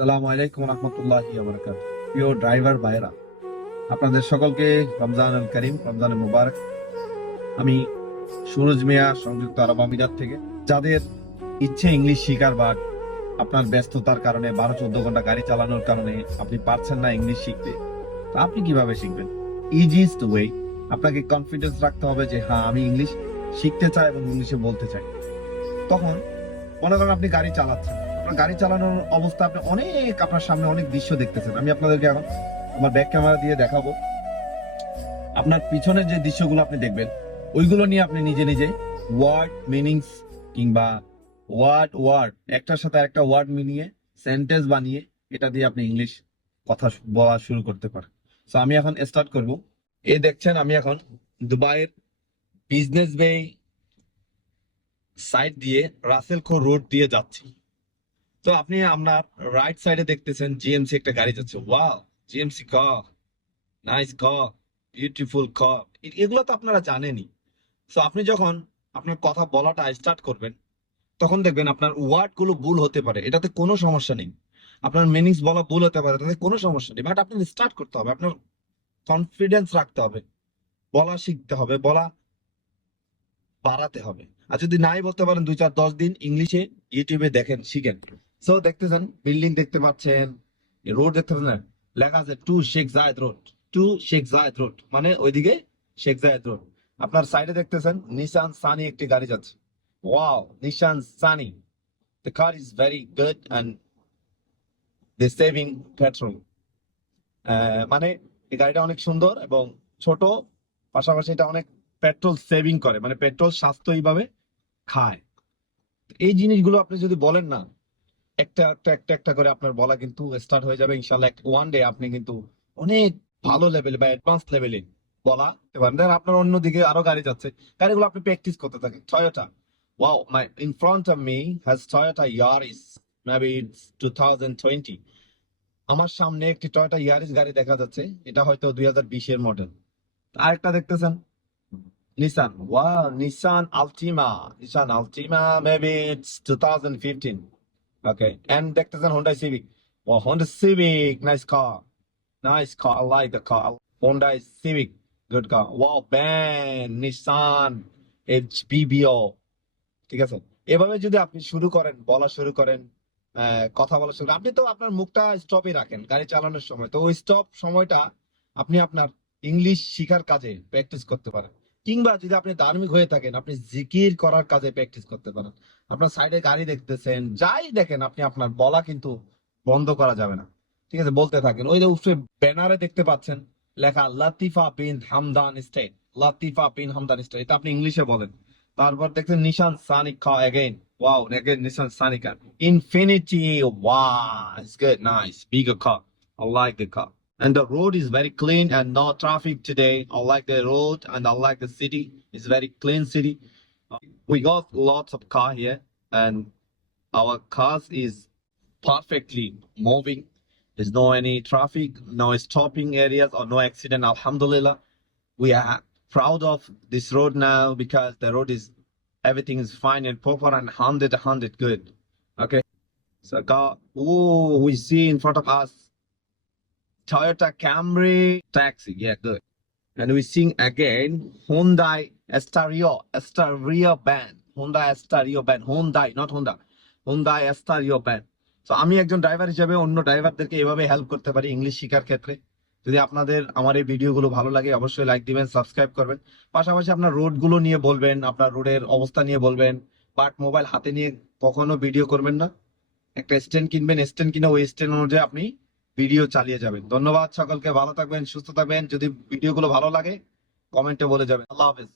আসসালামু আলাইকুম রহমতুল্লাহি ওয়া বারাকাতুহু। প্রিয় ড্রাইভার ভাইরা, আপনাদের সকলকে রমজান আল করিম, রমজান মুবারক। আমি সুরজ মিয়া, সংযুক্ত আরব আমিরাত থেকে। যাদের ইচ্ছে ইংলিশ শিখার, বাট আপনার ব্যস্ততার কারণে 12-14 ঘন্টা গাড়ি চালানোর কারণে আপনি পারছেন না ইংলিশ শিখতে, তো আপনি কিভাবে শিখবেন? ইজিয়েস্ট ওয়ে, আপনাকে কনফিডেন্স রাখতে হবে যে হ্যাঁ, আমি ইংলিশ শিখতে চাই এবং ইংলিশে বলতে চাই। তখন মনে করেন আপনি গাড়ি চালাচ্ছেন, আপনার গাড়ি চালানোর অবস্থা, আপনি আপনার সামনে অনেক দৃশ্য দেখতেছেন। আমি আপনাদেরকে এখন আমার ব্যাক ক্যামেরা দিয়ে দেখাবো। আপনার পিছনের যে দৃশ্যগুলো আপনি দেখবেন, ওইগুলো নিয়ে আপনি নিজে নিজে ওয়ার্ড মিনিংস কিংবা ওয়ার্ড ওয়ার্ড একটার সাথে একটা ওয়ার্ড মিলিয়ে সেন্টেন্স বানিয়ে এটা দিয়ে আপনি ইংলিশ কথা বলা শুরু করতে পারেন। তো আমি এখন স্টার্ট করব। এই দেখছেন, আমি এখন দুবাইয়ের বিজনেস বে সাইড দিয়ে রাসেল খো রোড দিয়ে যাচ্ছি। তো আপনি আপনার রাইট সাইডে দেখতেছেন জিএমসি একটা গাড়ি যাচ্ছে। ওয়াও, জিএমসি কার, নাইস কার, বিউটিফুল কার। এগুলো তো আপনারা জানেনই। তো আপনি যখন আপনার কথা বলাটা স্টার্ট করবেন, তখন দেখবেন আপনার ওয়ার্ড গুলো ভুল হতে পারে, এটাতে কোনো সমস্যা নেই। আপনার মিনিংস বলা ভুল হতে পারে, তাতে কোনো সমস্যা নেই। বাট আপনি স্টার্ট করতে হবে, আপনার কনফিডেন্স রাখতে হবে, বলা শিখতে হবে, বলা বাড়াতে হবে। আর যদি নাই বলতে পারেন, 2-4-10 দিন ইংলিশে ইউটিউবে দেখেন, শিখেন। সো দেখতেছেন, বিল্ডিং দেখতে পাচ্ছেন, রোড দেখতে পাচ্ছেন, লেখা আছে টু শেখ জায়েদ রোড, টু শেখ জায়েদ রোড, মানে ওইদিকে শেখ জায়েদ রোড। আপনার সাইডে দেখতেছেন নিসান সানি একটি গাড়ি যাচ্ছে। Wow, Nissan Sunny, the car is very good and they saving petrol. মানে এই গাড়িটা অনেক সুন্দর এবং ছোট, পাশাপাশি এটা অনেক পেট্রোল সেভিং করে, মানে পেট্রোল স্বাস্থ্যই ভাবে খায়। এই জিনিসগুলো আপনি যদি বলেন না, একটা একটা একটা একটা করে আপনার বলা কিন্তু স্টার্ট হয়ে যাবে ইনশাল্লাহ। ওয়ান ডে আপনি কিন্তু অনেক ভালো লেভেলে বা অ্যাডভান্স লেভেলে বলা পারেন। দেখেন আপনার অন্যদিকে আরো গাড়ি যাচ্ছে, গাড়িগুলো আপনি প্র্যাকটিস করতে থাকেন। Toyota, wow, my in front of me has Toyota Yaris, maybe it's 2020। আমার সামনে একটি টয়োটা ইয়ারিস গাড়ি দেখা যাচ্ছে, এটা হয়তো 2020-এর মডেল। আরেকটা দেখতেছেন Nissan, wow, Nissan Ultima, Nissan Ultima, maybe it's 2015. Okay. And দেখতেছেন Honda Civic. Well, Honda Civic, nice car. Nice car. I like the car. Honda Civic, good car. Wow, Ben, Nissan, HBBO. ঠিক আছে? এভাবে যদি আপনি শুরু করেন, বলা শুরু করেন, কথা বলা শুরু, আপনি তো আপনার মুখটা স্টপে রাখেন গাড়ি চালানোর সময়, তো ওই স্টপ সময়টা আপনি আপনার ইংলিশ শিখার কাজে প্র্যাকটিস করতে পারেন। কিংবা যদি আপনি ধার্মিক হয়ে থাকেন, আপনি জিকির করার কাজে প্র্যাকটিস করতে পারেন। আপনার সাইডে গাড়ি দেখতেছেন, যাই দেখেন, আপনি আপনার বলা কিন্তু বন্ধ করা যাবে না। ঠিক আছে, বলতে থাকেন। ওই যে উপরে ব্যানারে দেখতে পাচ্ছেন লেখা লাতিফা বিন হামদান স্টেট, লাতিফা বিন হামদান স্টেট, এটা আপনি ইংলিশে বলেন। তারপর দেখছেন নিশান Sanik car again. Wow, again Nissan Sunny car. Infinity, wow, it's good, nice, bigger car. I like the car. And the road is very clean and no traffic today. I like the road and I like the city. It's very clean city. We got lots of car here and our cars is perfectly moving. There's no any traffic, no stopping areas or no accident. Alhamdulillah. We are proud of this road now because the road is, everything is fine and proper and 100 good. Okay. So car, oh, we see in front of us Toyota Camry taxi. Yeah, good. And we see again Hyundai Estario van. Hyundai Estario van. Hyundai, not Honda. Hyundai Estario van. So আমি একজন driver হিসেবে অন্য ড্রাইভারদেরকে এভাবে help করতে পারি English শেখার ক্ষেত্রে। যদি আপনাদের আমার এই ভিডিওগুলো ভালো লাগে, অবশ্যই লাইক দিবেন, সাবস্ক্রাইব করবেন। পাশাপাশি আপনার রোডগুলো নিয়ে বলবেন, আপনার রোডের অবস্থা নিয়ে বলবেন। বাট মোবাইল হাতে নিয়ে কখনো ভিডিও করবেন না। একটা স্ট্যান্ড কিনবেন, স্ট্যান্ড কিনে ওই স্ট্যান্ড অনুযায়ী আপনি ভিডিও চালিয়ে যাবেন। ধন্যবাদ সকলকে, ভালো থাকবেন, সুস্থ থাকবেন। যদি ভিডিওগুলো ভালো লাগে কমেন্টে বলে যাবেন। আল্লাহ হাফেজ।